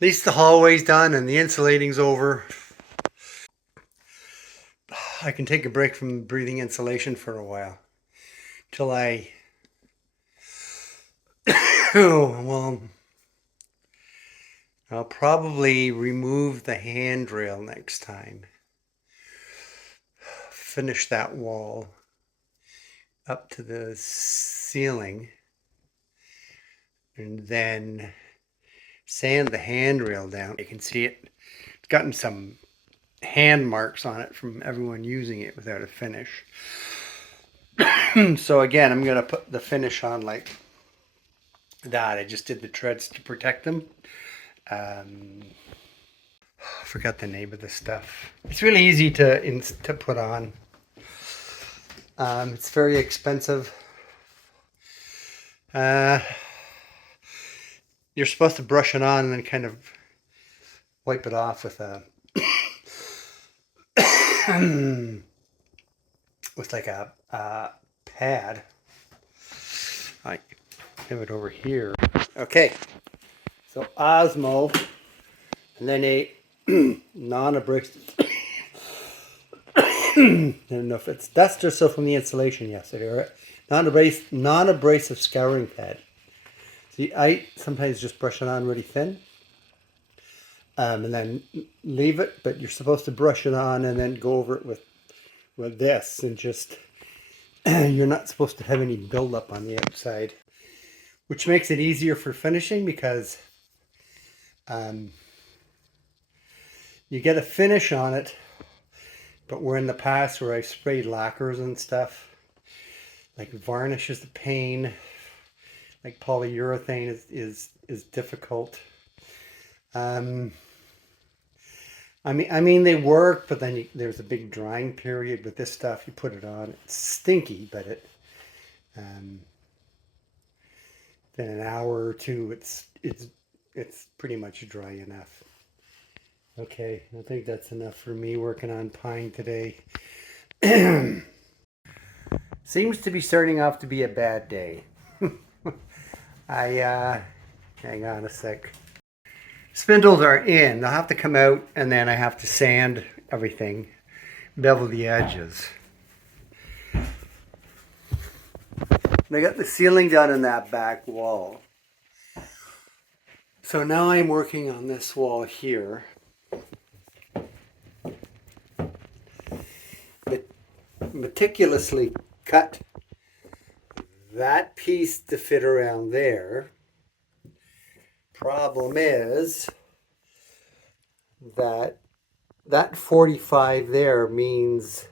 least the hallway's done and the insulating's over. I can take a break from breathing insulation for a while till oh, well, I'll probably remove the handrail next time. Finish that wall up to the ceiling and then sand the handrail down. You can see it. It's gotten some hand marks on it from everyone using it without a finish. So again, I'm going to put the finish on like that. I just did the treads to protect them. I forgot the name of the stuff. It's really easy to put on. It's very expensive. You're supposed to brush it on and then kind of wipe it off with a with like a pad. I have it over here. Okay, so Osmo, and then a non-abrasive. I don't know if it's dust or so from the insulation yesterday. All right, non-abrasive scouring pad. See, I sometimes just brush it on really thin, and then leave it. But you're supposed to brush it on and then go over it with this, and just you're not supposed to have any buildup on the outside, which makes it easier for finishing because you get a finish on it. But where in the past where I sprayed lacquers and stuff, like varnish is the pain, like polyurethane is difficult. I mean they work, but then there's a big drying period. With this stuff, you put it on, it's stinky, but it then an hour or two, it's pretty much dry enough. Okay, I think that's enough for me working on pine today. Seems to be starting off to be a bad day. Hang on a sec. Spindles are in. They'll have to come out and then I have to sand everything, bevel the edges. And I got the ceiling done in that back wall. So now I'm working on this wall here. Meticulously cut that piece to fit around there. Problem is that 45 there means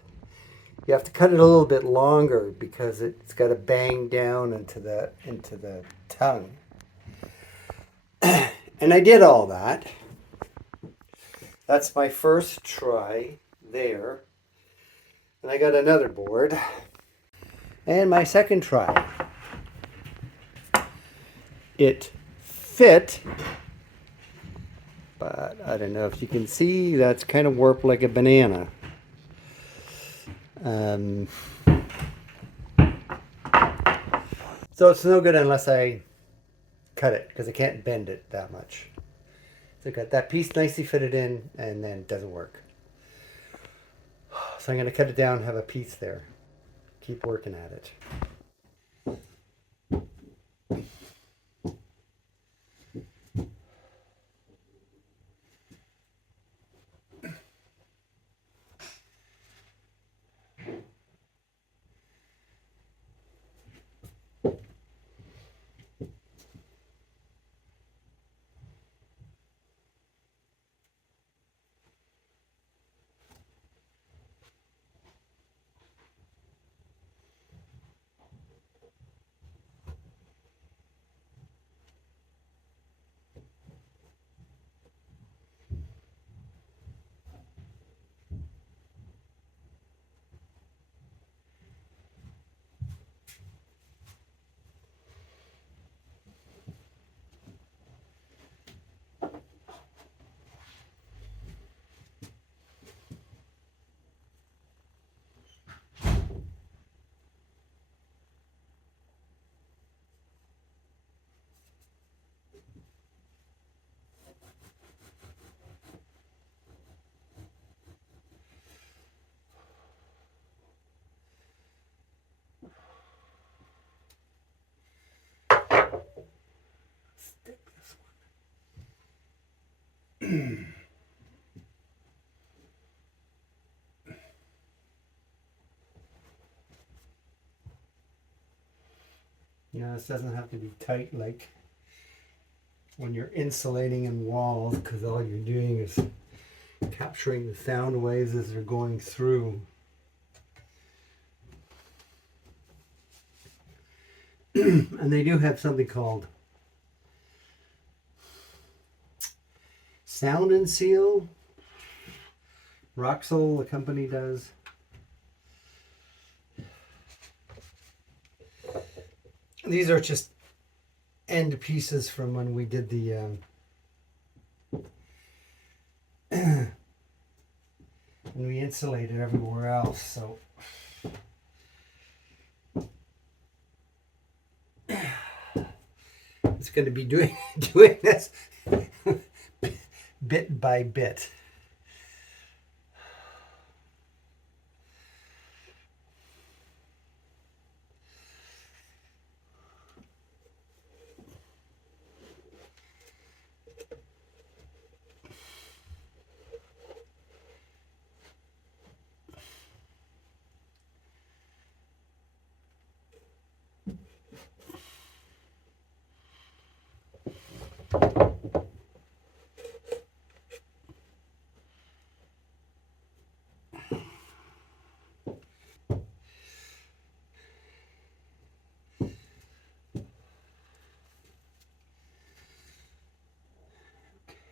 you have to cut it a little bit longer because it's got to bang down into the tongue. And I did all that. That's my first try there. And I got another board. And my second try. It fit, but I don't know if you can see, that's kind of warped like a banana. So it's no good unless I cut it, because I can't bend it that much. So I got that piece nicely fitted in, and then it doesn't work. So I'm going to cut it down and have a piece there. Keep working at it. This doesn't have to be tight like when you're insulating in walls, because all you're doing is capturing the sound waves as they're going through. And they do have something called Sound and Seal. Roxel, the company, does. These are just end pieces from when we did the when we insulated everywhere else. So it's going to be doing this bit by bit.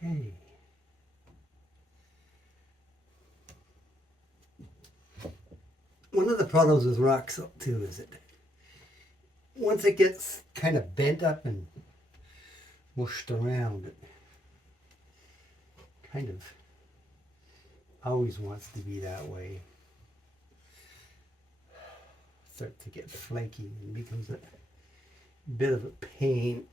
Okay. One of the problems with rock salt too is that once it gets kind of bent up and whooshed around, it kind of always wants to be that way. Starts to get flaky and becomes a bit of a pain.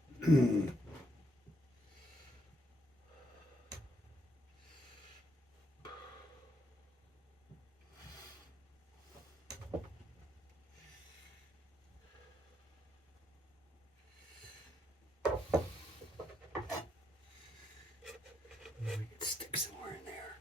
We could stick somewhere in there.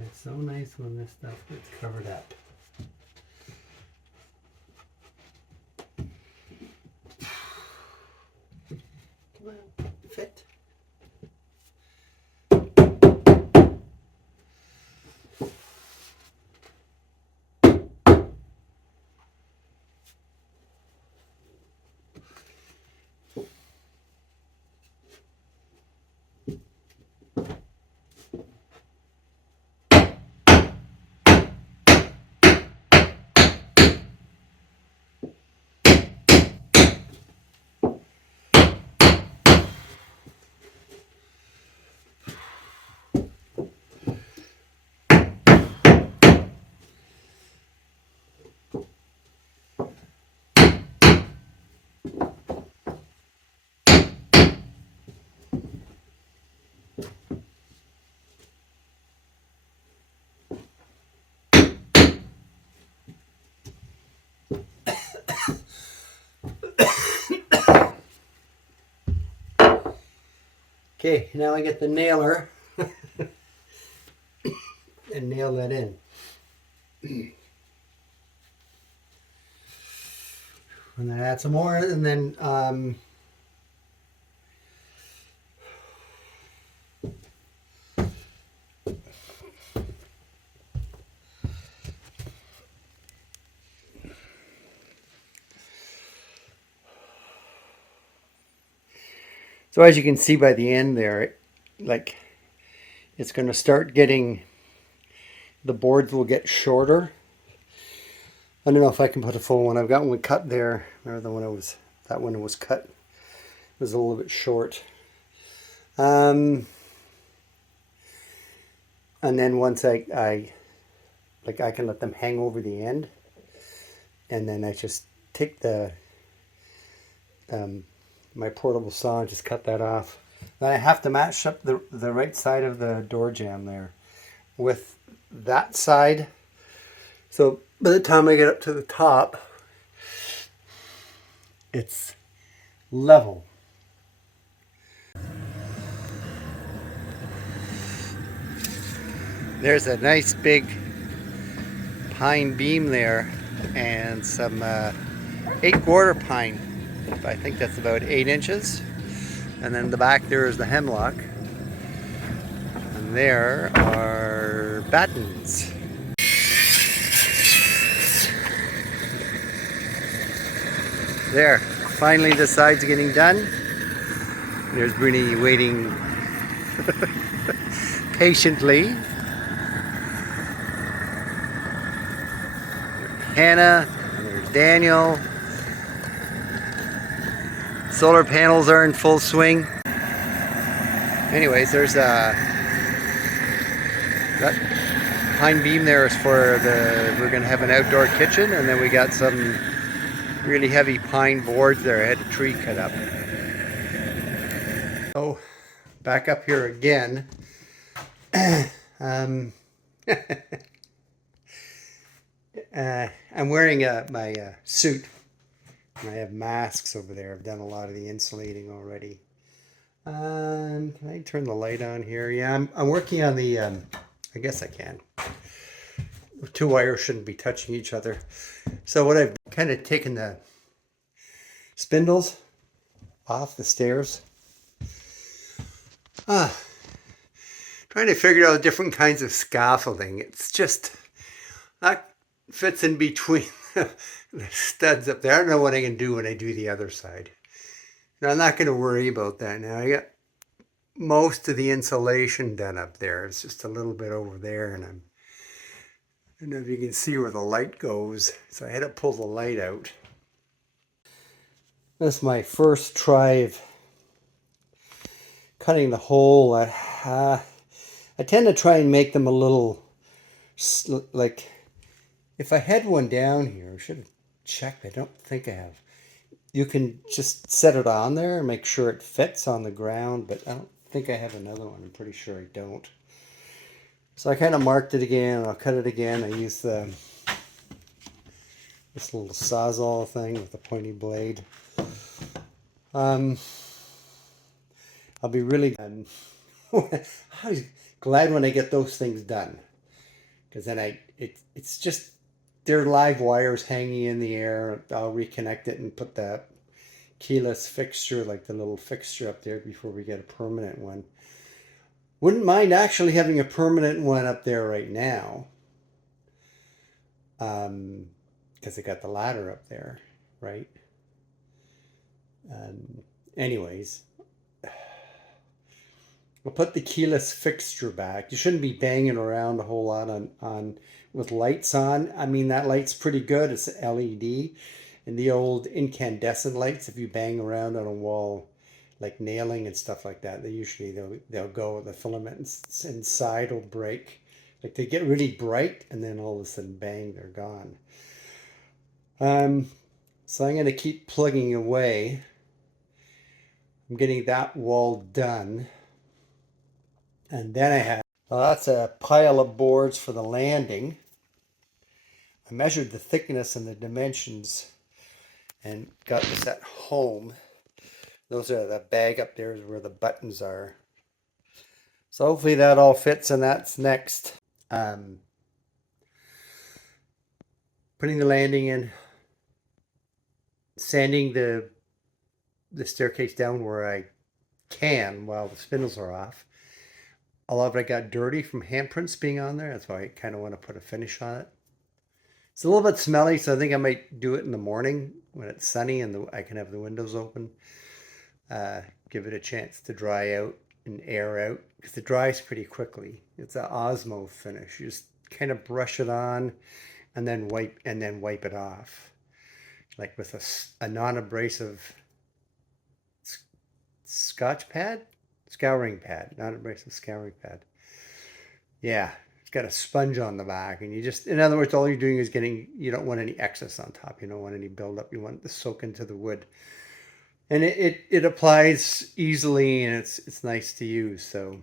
It's so nice when this stuff gets covered up. Come on, fit. Okay, now I get the nailer and nail that in. And then add some more, and then so as you can see by the end there, it's going to start getting, the boards will get shorter. I don't know if I can put a full one. I've got one cut there. Remember that one was cut. It was a little bit short. I And then once I can let them hang over the end, and then I just take the my portable saw and just cut that off. Then I have to match up the right side of the door jamb there with that side. So by the time I get up to the top, it's level. There's a nice big pine beam there and some 8-quarter pine. I think that's about 8 inches. And then in the back there is the hemlock. And there are battens. There, finally the side's getting done. There's Bruni waiting patiently. Hannah, and there's Daniel. Solar panels are in full swing. Anyways, there's that pine beam there is for we're gonna have an outdoor kitchen, and then we got some really heavy pine boards there. I had a tree cut up. So back up here again. I'm wearing my suit. And I have masks over there. I've done a lot of the insulating already. Can I turn the light on here? Yeah, I'm working on the, I guess I can. The 2 wires shouldn't be touching each other. So what I've kind of taken the spindles off the stairs. Trying to figure out different kinds of scaffolding. It's just, that fits in between the studs up there. I don't know what I can do when I do the other side. Now, I'm not going to worry about that now. I got most of the insulation done up there. It's just a little bit over there, and I don't know if you can see where the light goes. So I had to pull the light out. This is my first try of cutting the hole. I tend to try and make them a little, like, if I had one down here, I should have checked. I don't think I have. You can just set it on there and make sure it fits on the ground, but I don't think I have another one. I'm pretty sure I don't. So I kind of marked it again. I'll cut it again. I use this little sawzall thing with the pointy blade. I'll be really glad when I get those things done, because then it's just, they're live wires hanging in the air. I'll reconnect it and put that keyless fixture, like the little fixture up there, before we get a permanent one. Wouldn't mind actually having a permanent one up there right now, because I got the ladder up there, right? Anyways, I'll put the keyless fixture back. You shouldn't be banging around a whole lot on with lights on. I mean, that light's pretty good. It's LED. And the old incandescent lights, if you bang around on a wall, like nailing and stuff like that, they'll go, the filament inside will break. Like, they get really bright, and then all of a sudden, bang, they're gone. So I'm going to keep plugging away. I'm getting that wall done. And then I have, well, that's a pile of boards for the landing. I measured the thickness and the dimensions and got this at home. Those are the bag up there is where the buttons are. So hopefully that all fits, and that's next. Putting the landing in, sanding the staircase down where I can while the spindles are off. A lot of it got dirty from handprints being on there. That's why I kind of want to put a finish on it. It's a little bit smelly, so I think I might do it in the morning when it's sunny and I can have the windows open. Give it a chance to dry out and air out, because it dries pretty quickly. It's an Osmo finish. You just kind of brush it on and then wipe it off, like with a non-abrasive scouring pad, non-abrasive scouring pad. Yeah, it's got a sponge on the back, and you just, in other words, all you're doing is getting, you don't want any excess on top. You don't want any buildup. You want it to soak into the wood. And it applies easily, and it's nice to use. So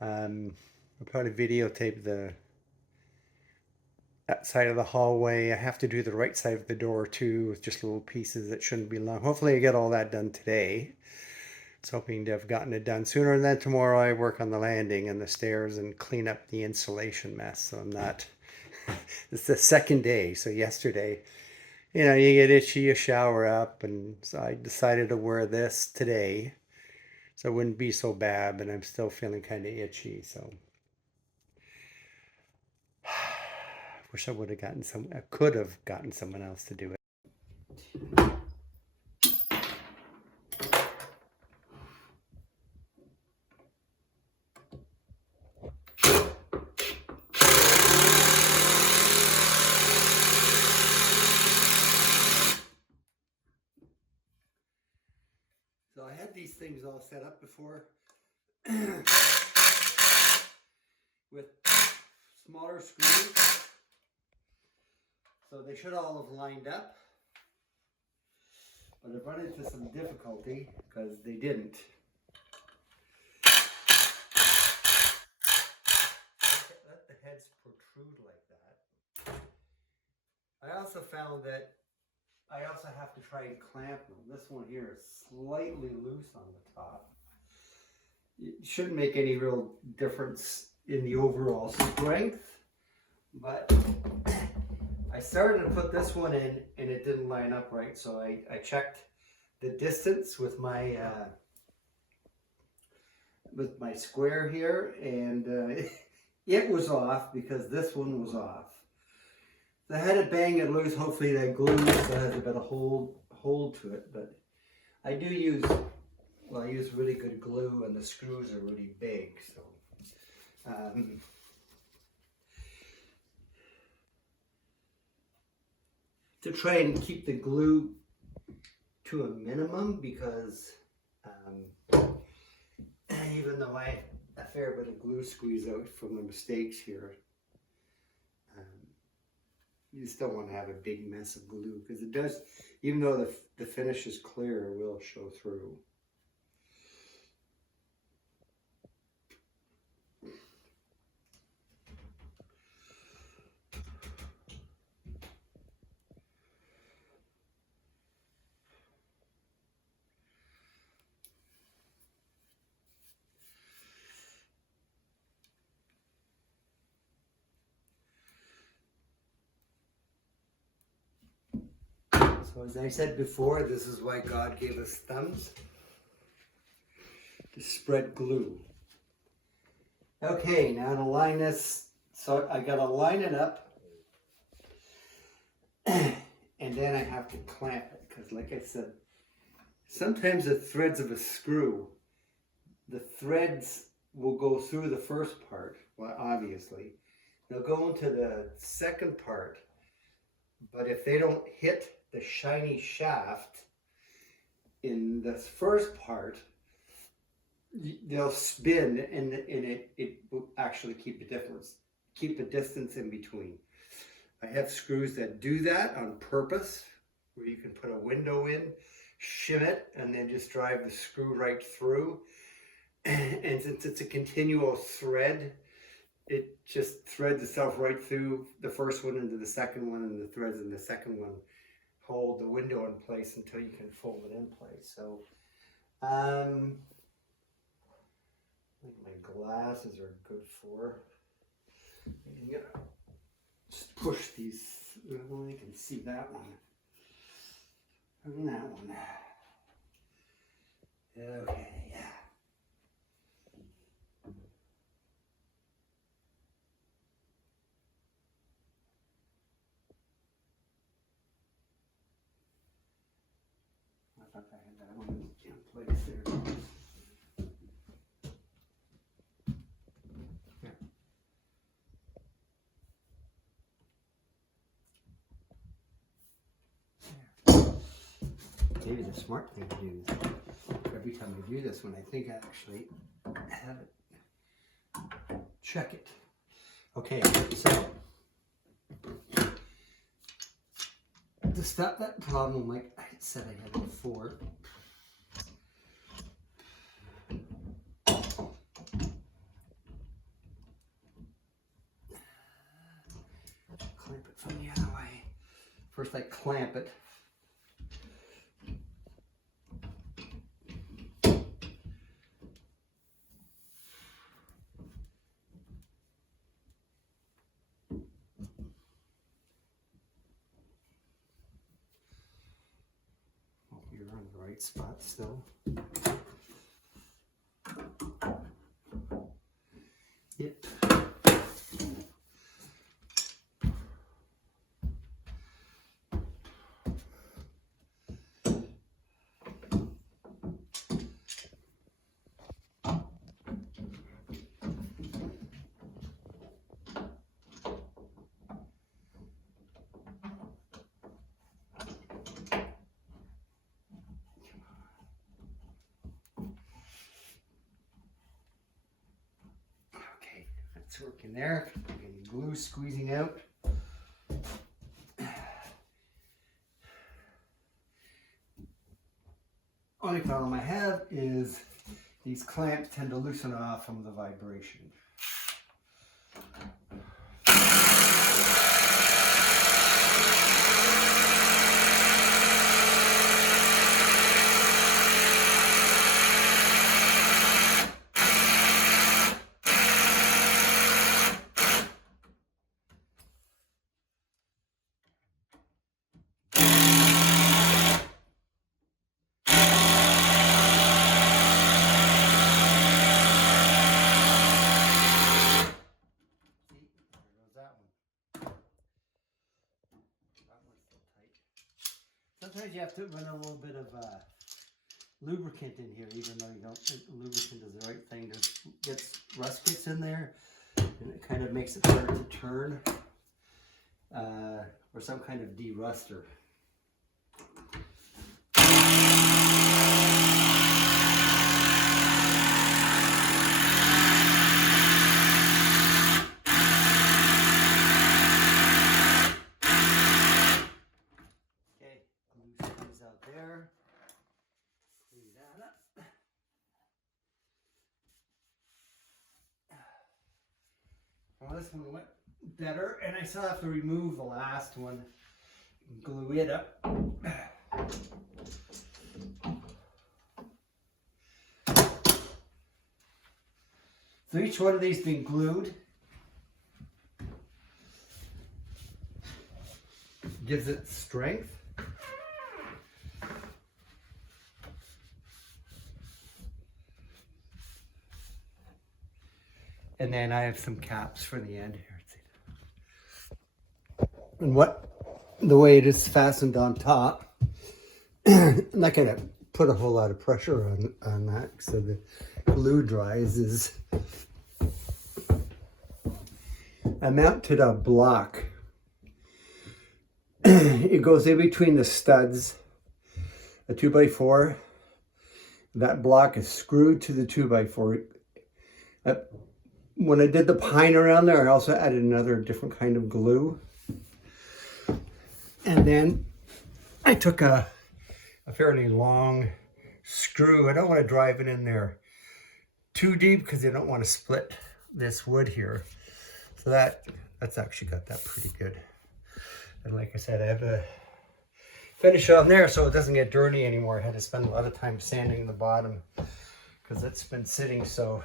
I'll probably videotape that side of the hallway. I have to do the right side of the door too, with just little pieces that shouldn't be long. Hopefully I get all that done today. I was hoping to have gotten it done sooner, and then tomorrow I work on the landing and the stairs and clean up the insulation mess. So I'm not, it's the second day. So yesterday, you know, you get itchy, you shower up, and so I decided to wear this today so it wouldn't be so bad, but I'm still feeling kind of itchy. So wish I would have gotten I could have gotten someone else to do it. So I had these things all set up before with smaller screws. So they should all have lined up. But I've run into some difficulty because they didn't. Let the heads protrude like that. I also found that I also have to try and clamp them. This one here is slightly loose on the top. It shouldn't make any real difference in the overall strength, but I started to put this one in and it didn't line up right, so I checked the distance with my square here, and it was off because this one was off. I had to bang it loose. Hopefully that glue still has a bit of hold to it, but I do use, well, I use really good glue, and the screws are really big, so to try and keep the glue to a minimum, because even though I a fair bit of glue squeeze out from the mistakes here, you still want to have a big mess of glue, because it does, even though the finish is clear, it will show through. So as I said before, this is why God gave us thumbs, to spread glue. Okay, now to line this, so I gotta line it up, and then I have to clamp it, because like I said, sometimes the threads of a screw, the threads will go through the first part, well, obviously. They'll go into the second part, but if they don't hit the shiny shaft in the first part, they'll spin, and it will actually keep a distance in between. I have screws that do that on purpose, where you can put a window in, shim it, and then just drive the screw right through. And since it's a continual thread, it just threads itself right through the first one into the second one, and the threads in the second one hold the window in place until you can fold it in place. So I think my glasses are good for. I'm gonna just push these. Well, you can see that one and that one. Okay, yeah. I thought I had that one in place there. Maybe the smart thing to do is every time I do this one, I think I actually have it check it. Okay, so to stop that problem, like I said I had before, clamp it from the other way. First I clamp it. You're on the right spot still. Yep. It's working there. Getting glue squeezing out. Only problem I have is these clamps tend to loosen off from the vibration. Sometimes you have to run a little bit of lubricant in here, even though you don't think lubricant is the right thing. Rust gets in there, and it kind of makes it harder to turn, or some kind of de-ruster. There, clean that up. Well, this one went better, and I still have to remove the last one and glue it up. So each one of these being glued gives it strength. And then I have some caps for the end here. And the way it is fastened on top, I'm not going to put a whole lot of pressure on that so the glue dries. Is I mounted a block. It goes in between the studs, a 2x4. That block is screwed to the 2x4. When I did the pine around there, I also added another different kind of glue. And then I took a fairly long screw. I don't want to drive it in there too deep because I don't want to split this wood here. So that's actually got that pretty good. And like I said, I have to finish on there so it doesn't get dirty anymore. I had to spend a lot of time sanding the bottom because it's been sitting so.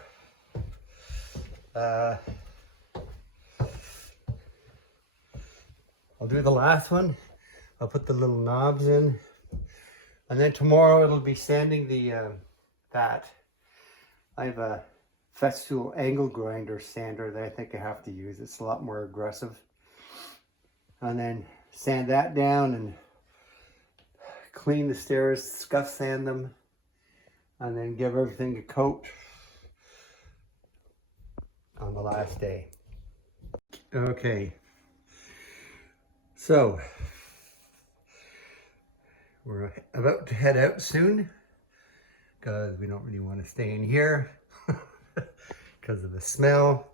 I'll do the last one. I'll put the little knobs in, and then tomorrow it'll be sanding the that. I have a Festool angle grinder sander that I think I have to use. It's a lot more aggressive. And then sand that down and clean the stairs, scuff sand them, and then give everything a coat on the last day. Okay, so we're about to head out soon because we don't really want to stay in here because of the smell.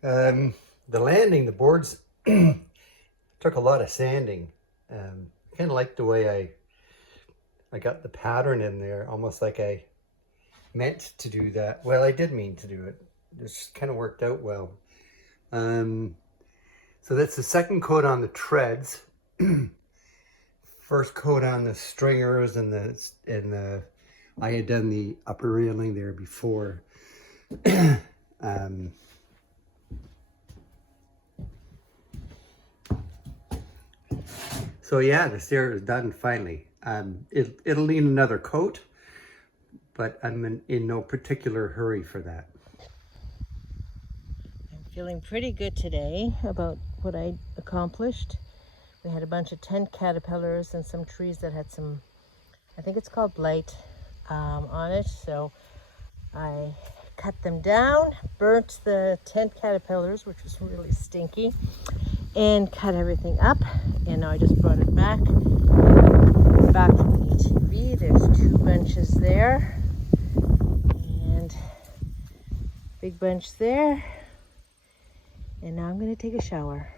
The landing, the boards took a lot of sanding. Kind of like the way I got the pattern in there, almost like I meant to do that. Well, I did mean to do it. It just kind of worked out well. So that's the second coat on the treads. First coat on the stringers and the I had done the upper railing there before. So yeah, the stair is done finally. It'll need another coat, but I'm in no particular hurry for that. I'm feeling pretty good today about what I accomplished. We had a bunch of tent caterpillars and some trees that had some, I think it's called blight on it. So I cut them down, burnt the tent caterpillars, which was really stinky, and cut everything up. And now I just brought it back from the ATV. There's 2 bunches there and big bunch there. And now I'm going to take a shower.